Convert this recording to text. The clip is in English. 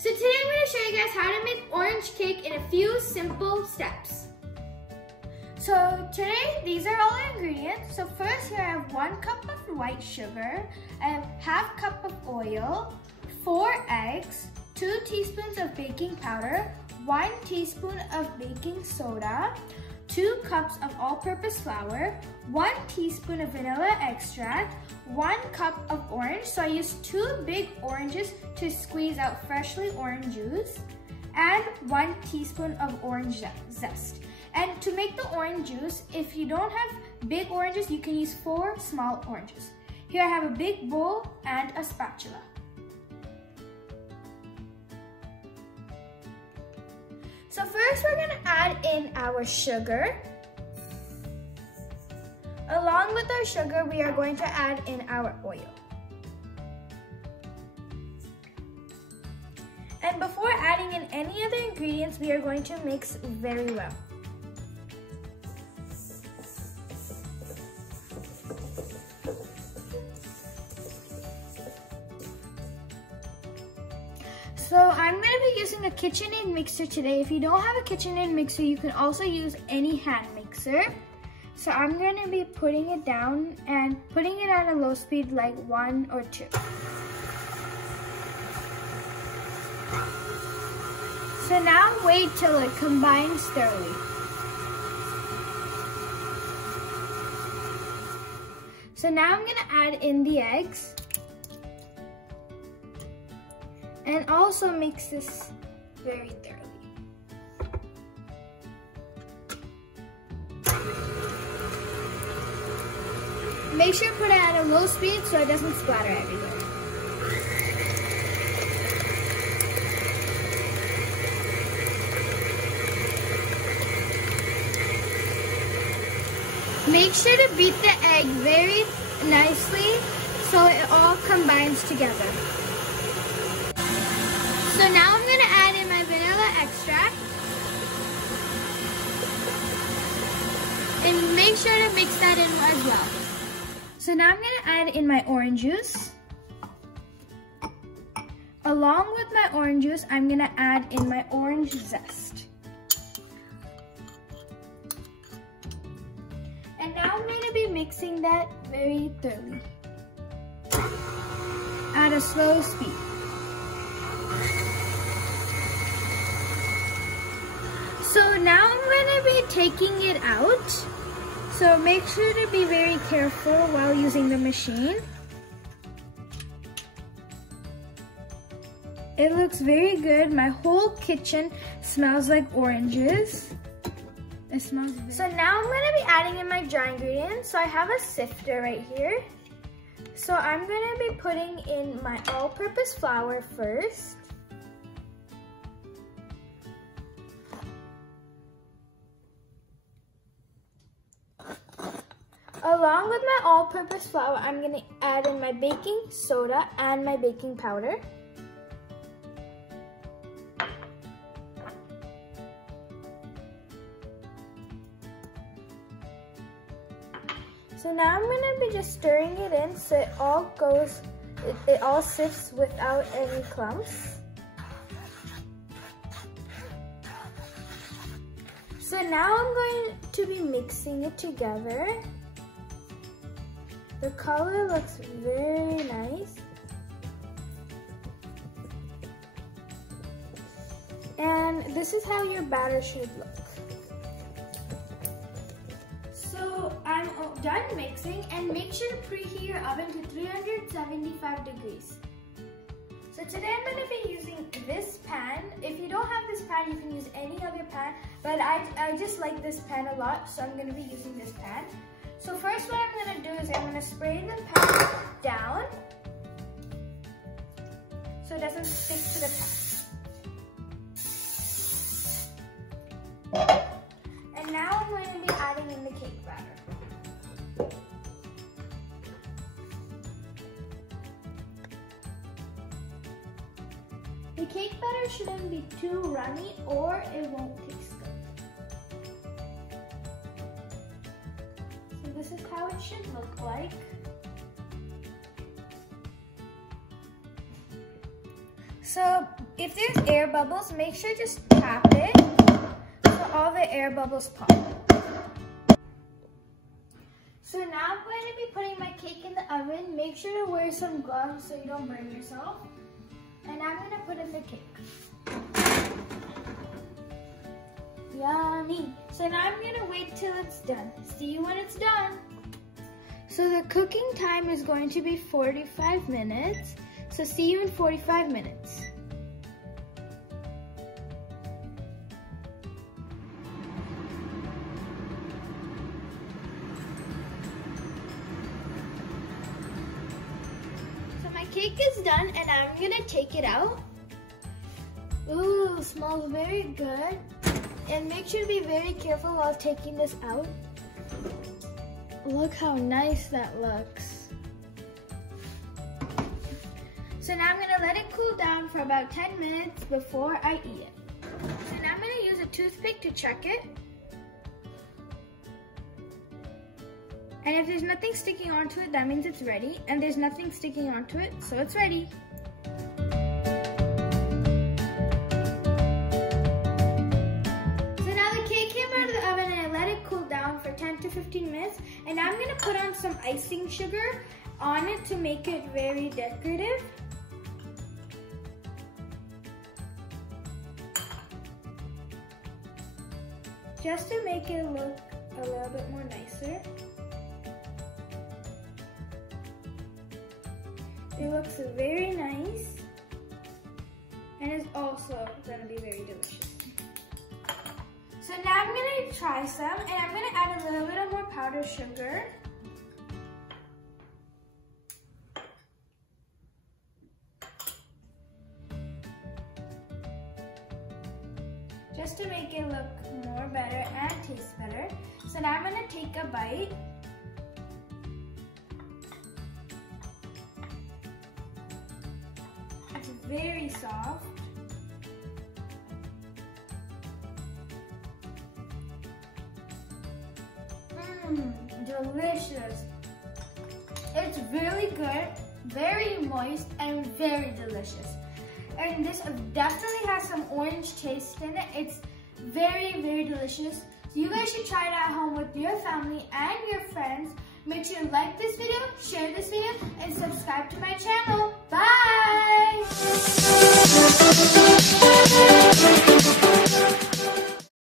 So today I'm going to show you guys how to make orange cake in a few simple steps. So today, these are all the ingredients. So first here I have 1 cup of white sugar, I have ½ cup of oil, 4 eggs, 2 teaspoons of baking powder, 1 teaspoon of baking soda, 2 cups of all-purpose flour, 1 teaspoon of vanilla extract, 1 cup of orange. So I used 2 big oranges to squeeze out freshly orange juice, and 1 teaspoon of orange zest. And to make the orange juice, if you don't have big oranges, you can use 4 small oranges. Here I have a big bowl and a spatula. So first we're going to add in our sugar. Along with our sugar, we are going to add in our oil. And before adding in any other ingredients, we are going to mix very well. So I'm going to be using a KitchenAid mixer today. If you don't have a KitchenAid mixer, you can also use any hand mixer. So I'm going to be putting it down and putting it at a low speed like 1 or 2. So now wait till it combines thoroughly. So now I'm going to add in the eggs. And also mix this very thoroughly. Make sure to put it at a low speed so it doesn't splatter everywhere. Make sure to beat the egg very nicely so it all combines together. So now I'm going to add in my vanilla extract. And make sure to mix that in as well. So now I'm going to add in my orange juice. Along with my orange juice, I'm going to add in my orange zest. And now I'm going to be mixing that very thoroughly at a slow speed. So now I'm going to be taking it out. So make sure to be very careful while using the machine. It looks very good. My whole kitchen smells like oranges. It smells very good. So now I'm going to be adding in my dry ingredients. So I have a sifter right here. So I'm going to be putting in my all-purpose flour first. Along with my all-purpose flour, I'm going to add in my baking soda and my baking powder. So now I'm going to be just stirring it in so it all goes, it all sifts without any clumps. So now I'm going to be mixing it together. The color looks very nice. And this is how your batter should look. So I'm done mixing, and make sure to preheat your oven to 375 degrees. So today I'm going to be using this pan. If you don't have this pan, you can use any other pan, but I just like this pan a lot, so I'm going to be using this pan. So first what I'm going to do is I'm going to spray the pan down so it doesn't stick to the pan. And now I'm going to be adding in the cake batter. The cake batter shouldn't be too runny or it won't taste good. So this is how it should look like. So If there's air bubbles, make sure just tap it so all the air bubbles pop. So now I'm going to be putting my cake in the oven. Make sure to wear some gloves so you don't burn yourself. And I'm going to put in the cake. Yummy. So now I'm going to wait till it's done. See you when it's done. So the cooking time is going to be 45 minutes. So see you in 45 minutes. Cake is done and I'm gonna take it out. Ooh, smells very good. And make sure to be very careful while taking this out. Look how nice that looks. So now I'm gonna let it cool down for about 10 minutes before I eat it. So now I'm gonna use a toothpick to check it. And if there's nothing sticking onto it, that means it's ready. And there's nothing sticking onto it, so it's ready. So now the cake came out of the oven and I let it cool down for 10 to 15 minutes. And now I'm gonna put on some icing sugar on it to make it very decorative. Just to make it look a little bit more nicer. It looks very nice and is also going to be very delicious. So now I'm going to try some and I'm going to add a little bit of more powdered sugar. Just to make it look more better and taste better. So now I'm going to take a bite. It's very soft. Delicious. It's really good, very moist, and very delicious. And this definitely has some orange taste in it. It's very, very delicious. So you guys should try it at home with your family and your friends. Make sure to like this video, share this video, and subscribe to my channel. Bye!